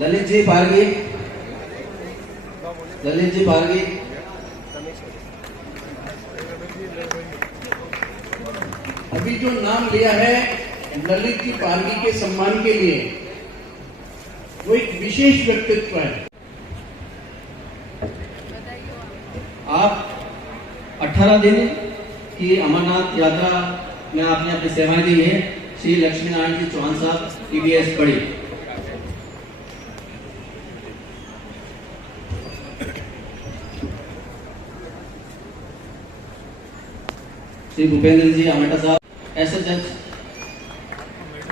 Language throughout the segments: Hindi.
ललित जी पारगी, ललित जी पारगी। अभी जो नाम लिया है ललित जी पारगी के सम्मान के लिए, वो एक विशेष व्यक्तित्व है। आप 18 दिन की अमरनाथ यात्रा में आपने अपनी सेवाएं दी है। श्री लक्ष्मी नारायण जी चौहान साहब, ईबीएस पढ़ी। श्री भूपेंद्र जी आमेटा साहब, ऐसे जज,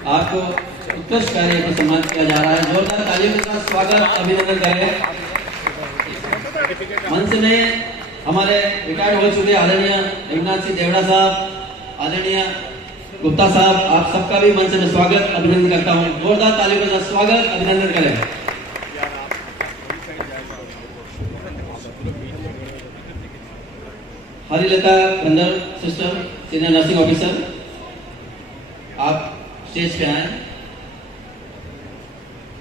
आपको उत्कृष्ट कार्य पर सम्मान किया जा रहा है। जोरदार तालियों के साथ स्वागत, अभिनंदन करें। मंच में हमारे रिटायर्ड हो चुके आदरणीय रघुनाथ सिंह देवड़ा साहब, आदरणीय गुप्ता साहब, आप सबका भी मंच में स्वागत, अभिनंदन करता हूँ। जोरदार तालियों के साथ स्वागत, अभिनंदन करें। Harilata Kandar sister, senior nursing officer, आप स्टेज पे आए।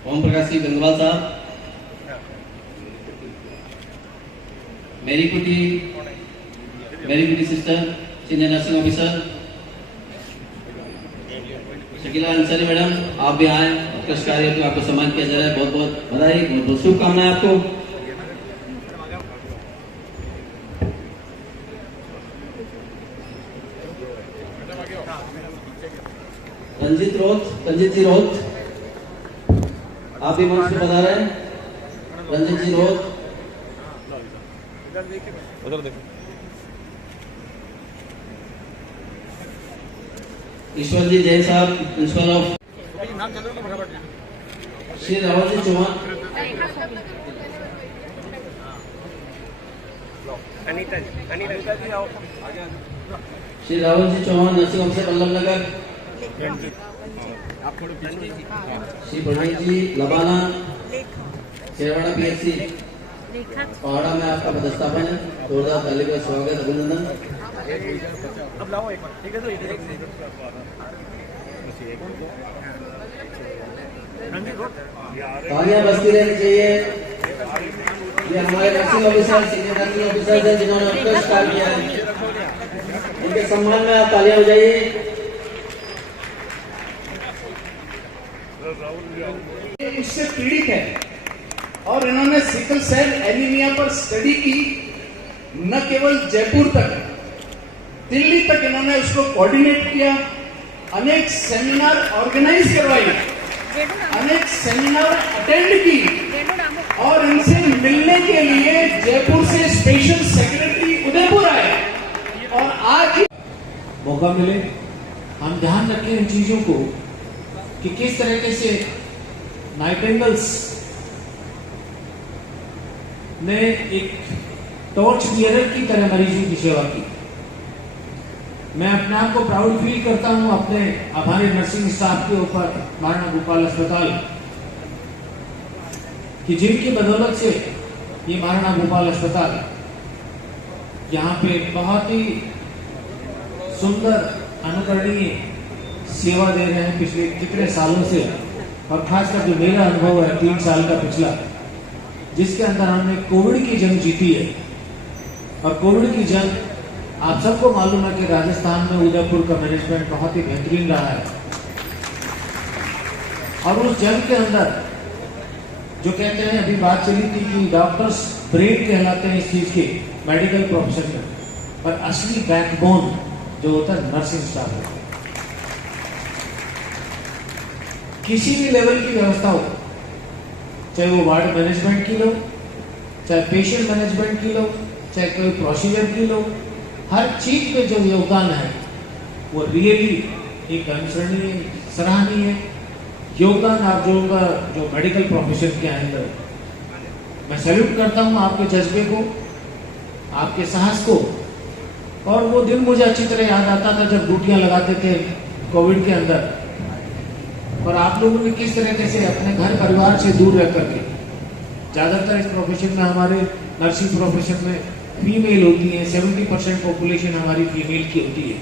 ओम प्रकाश जी गंगवाल साहब, मेरी कुटी sister, senior nursing officer, Shakila Ansari madam, आप भी आए। उत्कृष्ट कार्य को आपको सम्मान किया जा रहा है। बहुत बहुत बधाई, बहुत बहुत शुभकामनाएं आपको। रंजीत जी रोथ, आप भी मंच पे बता रहे हैं। रंजीत जी रोथ, उधर देखो। ईश्वर जी जैन साहब, principal of, Shri Rawal ji Chauhan, Shri Rawal ji Chauhan, nursing officer Ballabh Nagar, Shri Pranay ji Labana, Sherwara PHC Pahada में आपका पदस्थापन है। जोरदार ताली का स्वागत, अभिनंदन। अब लाओ एक बार, ठीक है। तो तालियां बजती रहनी चाहिए। ये हमारे nursing officer, senior nursing officer हैं जिन्होंने उत्कृष्ट कार्य किया है। इनके सम्मान में आप तालियां बजाइए। उससे पीड़ित है और इन्होंने सिकल सेल एनीमिया पर स्टडी की। न केवल जयपुर तक, दिल्ली तक इन्होंने उसको कोऑर्डिनेट किया। अनेक सेमिनार ऑर्गेनाइज करवाई, अनेक सेमिनार अटेंड की और इनसे मिलने के लिए जयपुर से स्पेशल सेक्रेटरी उदयपुर आए। और आज मौका मिले हम ध्यान रखें इन चीजों को कि किस तरीके से नाइटिंगेल्स ने एक टॉर्च बियरर की तरह मरीजों की सेवा की। मैं अपने आप को प्राउड फील करता हूं अपने हमारे नर्सिंग स्टाफ के ऊपर, महाराणा भोपाल अस्पताल कि जिनकी बदौलत से ये महाराणा भोपाल अस्पताल यहाँ पे बहुत ही सुंदर अनुकरणीय सेवा दे रहे हैं पिछले कितने सालों से। और खासकर जो मेरा अनुभव है 3 साल का पिछला, जिसके अंदर हमने कोविड की जंग जीती है। और कोविड की जंग आप सबको मालूम है कि राजस्थान में उदयपुर का मैनेजमेंट बहुत ही बेहतरीन रहा है। और उस जंग के अंदर जो कहते हैं, अभी बात चली थी कि डॉक्टर्स ब्रेन कहलाते हैं इस चीज के मेडिकल प्रोफेशन में, पर असली बैकबोन जो होता है नर्सिंग स्टाफ है। किसी भी लेवल की व्यवस्था हो, चाहे वो वार्ड मैनेजमेंट की लो, चाहे पेशेंट मैनेजमेंट की लो, चाहे कोई प्रोसीजर की लो, हर चीज में जो योगदान है वो रियली एक अनुसरणीय, सराहनीय योगदान आप जो मेडिकल प्रोफेशन के अंदर। मैं सैल्यूट करता हूं आपके जज्बे को, आपके साहस को। और वो दिन मुझे अच्छी तरह याद आता था जब ड्यूटियां लगाते थे कोविड के अंदर, और आप लोगों ने किस तरीके से अपने घर परिवार से दूर रह करके, ज्यादातर इस प्रोफेशन में, हमारे नर्सिंग प्रोफेशन में फीमेल होती है, 70% पॉपुलेशन हमारी फीमेल की होती है।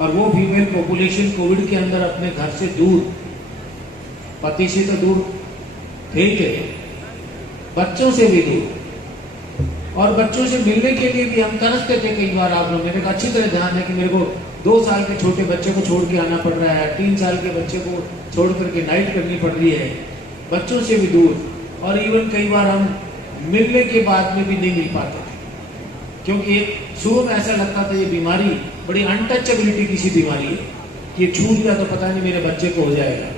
और वो फीमेल पॉपुलेशन कोविड के अंदर अपने घर से दूर, पति से तो दूर थे ही थे, बच्चों से भी दूर, और बच्चों से मिलने के लिए भी हम तरसते थे कई बार। आप लोग, मेरे को अच्छी तरह ध्यान है कि मेरे को 2 साल के छोटे बच्चे को छोड़ के आना पड़ रहा है, 3 साल के बच्चे को छोड़ करके नाइट करनी पड़ रही है, बच्चों से भी दूर, और इवन कई बार हम मिलने के बाद में भी नहीं मिल पाते थे, क्योंकि शुरू में ऐसा लगता था ये बीमारी बड़ी अनटचेबिलिटी की सी बीमारी है, कि ये छूट गया तो पता नहीं मेरे बच्चे को हो जाएगा।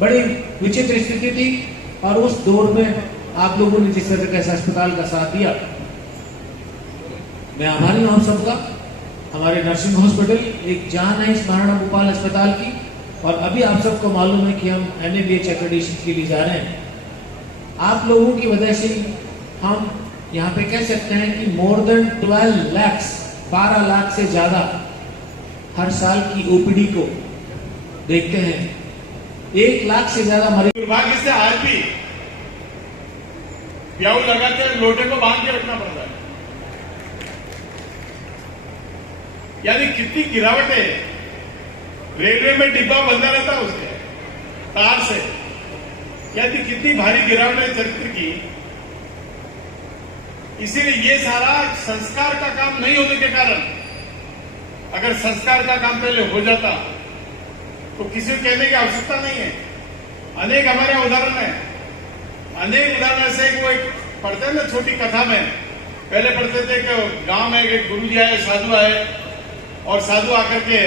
बड़ी विचित्र स्थिति थी, और उस दौर में आप लोगों ने जिस तरह का अस्पताल का साथ दिया, मैं आभारी हूं आप सबका। हमारे नर्सिंग हॉस्पिटल एक जान है इस महाराणा भोपाल अस्पताल की, और अभी आप सबको मालूम है कि हम NABH एक्रेडिटेशन के लिए जा रहे हैं। आप लोगों की वजह से हम यहाँ पे कह सकते हैं कि मोर देन 12 लाख से ज्यादा हर साल की OPD को देखते हैं। 1 लाख से ज्यादा मरीज दुर्भाग्य से आज भी प्याऊ लगाते हैं, लोटे को बांध के रखना पड़ता है। यानी कितनी गिरावट है। रेलवे में डिब्बा बंधा रहता है उसके तार से, यानी कितनी भारी गिरावट है चरित्र की। इसीलिए ये सारा संस्कार का काम नहीं होने के कारण, अगर संस्कार का काम पहले हो जाता तो किसी को कहने की आवश्यकता नहीं है। अनेक हमारे उदाहरण है, अनेक उदाहरण ऐसे वो एक पढ़ते हैं ना छोटी कथा में, पहले पढ़ते थे कि गांव में एक गुरु जी आए, साधु आए, और साधु आकर के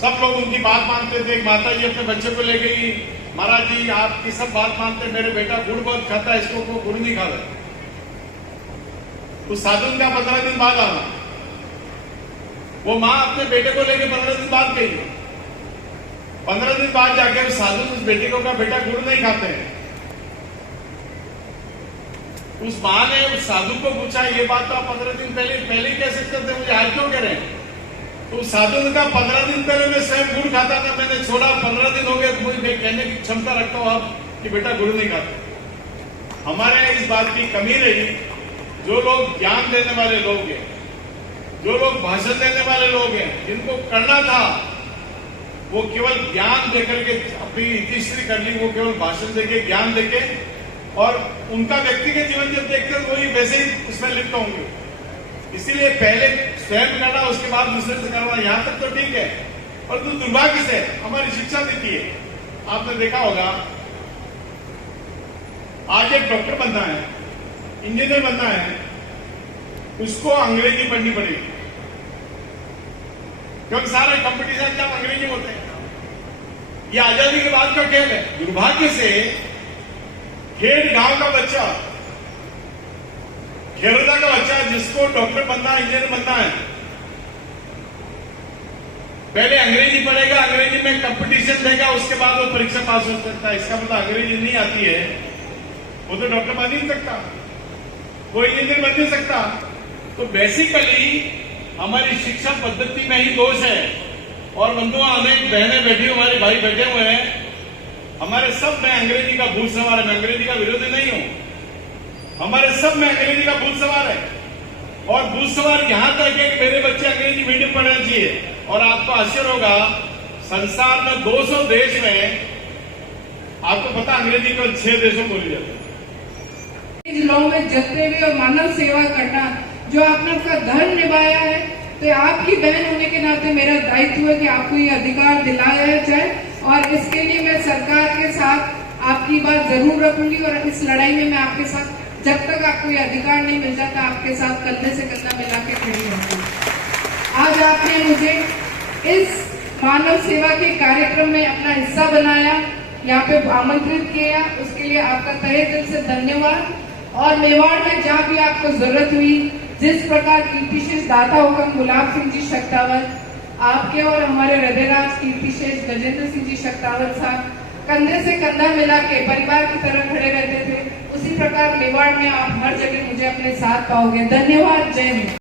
सब लोग उनकी बात मानते थे। एक माता जी अपने बच्चे को ले गई, महाराज जी आपकी सब बात मानते, मेरे बेटा गुड़ बहुत खाता है, इसको को गुड़ नहीं खा रहा। उस साधु का 15 दिन बाद आना, वो माँ अपने बेटे को लेके 15 दिन बाद गई। 15 दिन बाद जाके उस साधु उस बेटे को कहा, बेटा गुड़ नहीं खाते हैं। उस माँ ने उस साधु को पूछा, ये बात तो आप 15 दिन पहले ही कह सकते थे, मुझे आज क्यों कह रहे हैं? तो उस साधु ने कहा, 15 दिन पहले मैं स्वयं गुड़ खाता था, मैंने छोड़ा, 15 दिन हो गए, तो मुझे कहने की क्षमता रखता हूं आप कि बेटा गुड़ नहीं खाते। हमारे यहाँ इस बात की कमी रही। जो लोग ज्ञान देने वाले लोग हैं, जो लोग भाषण देने वाले लोग हैं, जिनको करना था वो केवल ज्ञान देकर के अपनी इतिश्री कर ली, वो केवल भाषण देके ज्ञान देके, और उनका व्यक्तिगत जीवन जब देखते हैं वही वैसे ही उसमें लिप्त होंगे। इसीलिए पहले स्वयं करना, उसके बाद दूसरे से करना, यहां तक तो ठीक है। और तो दुर्भाग्य से हमारी शिक्षा नीति है, आपने देखा होगा, आज एक डॉक्टर बनना है, इंजीनियर बनना है, उसको अंग्रेजी पढ़नी पड़ेगी, क्योंकि सारे कंपटीशन एग्जाम अंग्रेजी में होते हैं। ये आजादी के बाद का खेल है। दुर्भाग्य से खेड़ गांव का बच्चा, खेरदा का बच्चा जिसको डॉक्टर बनना है, इंजीनियर बनना है, पहले अंग्रेजी पढ़ेगा, अंग्रेजी में कंपटीशन देगा, उसके बाद वो परीक्षा पास हो सकता है। इसका मतलब अंग्रेजी नहीं आती है वो तो डॉक्टर बन नहीं सकता, वो इंजीनियर बन नहीं सकता। तो बेसिकली हमारी शिक्षा पद्धति में ही दोष है। और बंधुओं, अनेक बहनें बैठी, हमारे भाई बैठे हुए हैं, हमारे सब में अंग्रेजी का भूत सवार है। मैं अंग्रेजी का विरोधी नहीं हूं, हमारे सब में अंग्रेजी का भूत सवार है। और भूत सवार यहां तक है कि मेरे बच्चे अंग्रेजी मीडियम पढ़ना चाहिए। और आपको आश्चर्य होगा, संसार में 200 देश में आपको पता अंग्रेजी केवल 6 देशों में बोली जाती है। लॉ में जितने भी और मानव सेवा करना, जो आपने उसका धर्म निभाया है, तो आपकी बहन होने के नाते मेरा दायित्व है कि आपको ये अधिकार दिलाया जाए। और इसके लिए मैं सरकार के साथ आपकी बात जरूर रखूंगी, और इस लड़ाई में मैं आपके साथ, जब तक आपको ये अधिकार नहीं मिल जाता, आपके साथ कंधे से कंधा मिला के खड़ी रहूंगी। आज आपने मुझे इस मानव सेवा के कार्यक्रम में अपना हिस्सा बनाया, यहाँ पे आमंत्रित किया, उसके लिए आपका तहे दिल से धन्यवाद। और मेवाड़ में जहाँ भी आपको जरूरत हुई, जिस प्रकार कीर्तिशेष दाता हुकम गुलाब सिंह जी शक्तावत, आपके और हमारे हृदयराज कीर्तिशेष गजेंद्र सिंह जी शक्तावत साहब कंधे से कंधा मिला के परिवार की तरह खड़े रहते थे, उसी प्रकार मेवाड़ में आप हर जगह मुझे अपने साथ पाओगे। धन्यवाद। जय हिंद।